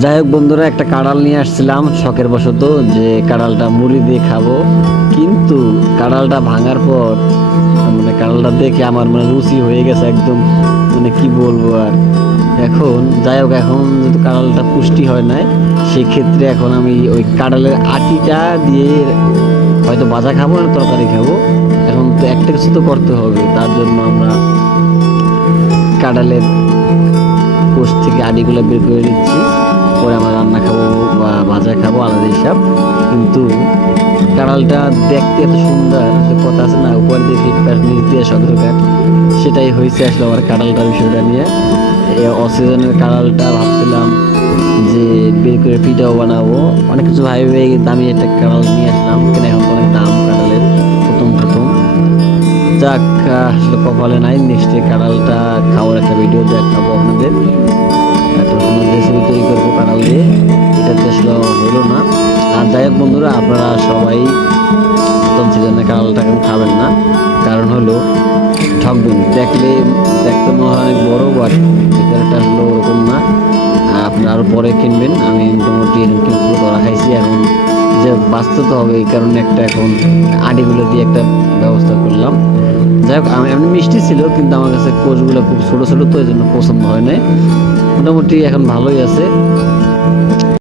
যাই হোক বন্ধুরা, একটা কাঁড়াল নিয়ে আসছিলাম শখের বশত যে কাঁড়ালটা মুড়ি দিয়ে খাবো, কিন্তু কাঁড়ালটা ভাঙার পর কাঁড়ালটা দেখে আমার রুচি হয়ে গেছে একদম, কি বলবো আর। এখন যাই হোক, এখন যেহেতু কাঁড়ালটা পুষ্টি হয় নাই, সেক্ষেত্রে এখন আমি ওই কাঁড়ালের আটিটা দিয়ে হয়তো ভাজা খাবো না তরকারি খাবো। এখন তো একটা কিছু তো করতে হবে, তার জন্য আমরা কাঁড়ালের কোষ থেকে আটিগুলো বের করে নিচ্ছি, পরে আমরা রান্না খাবো বা ভাজা খাবো আলাদা হিসাব। কিন্তু কাঁড়ালটা দেখতে এত সুন্দর, যে কথা আছে না, উপর দিয়ে ফিট পাশ নিচ দিয়ে সতেরো কাঠ, সেটাই হয়েছে আসলে আমার কাঁড়ালটার বিষয়টা নিয়ে। অক্সিজেনের কাঁড়ালটা ভাবছিলাম যে বের করে পিঠাও বানাবো, অনেক কিছু ভাবে দামি একটা কাঁড়াল নিয়ে আসলাম, কেন এখন অনেক দাম কাঁড়ালের প্রথম প্রথম। যাক, আসলে কপালে নাই, নেক্সটে কাঁড়ালটা খাওয়ার একটা ভিডিও দেখাবো আপনাদের, একটা সুন্দর রেসিপি তৈরি করবো কাঁড়াল দিয়ে। এটা তো আসলে হলো না। আর যাই হোক বন্ধুরা, আপনারা সবাই প্রথম সিজনে কাঁড়ালটা এখন খাবেন না, কারণ হলো ঠকবেন, দেখতে মনে হয় অনেক বড়, বাট ভিতরেটা আসলে ওরকম না। আপনারা আরো পরে কিনবেন, আমি মোটামুটি কিন্তু ধরা খাইছি। এখন যে বাঁচতে তো হবে, এই কারণে একটা এখন আটিগুলো দিয়ে একটা ব্যবস্থা করলাম। যাই হোক, আমি এমনি মিষ্টি ছিল, কিন্তু আমার কাছে কোষগুলো খুব ছোট ছোট, তো এই জন্য পছন্দ হয় নাই। মোটামুটি এখন ভালোই আছে।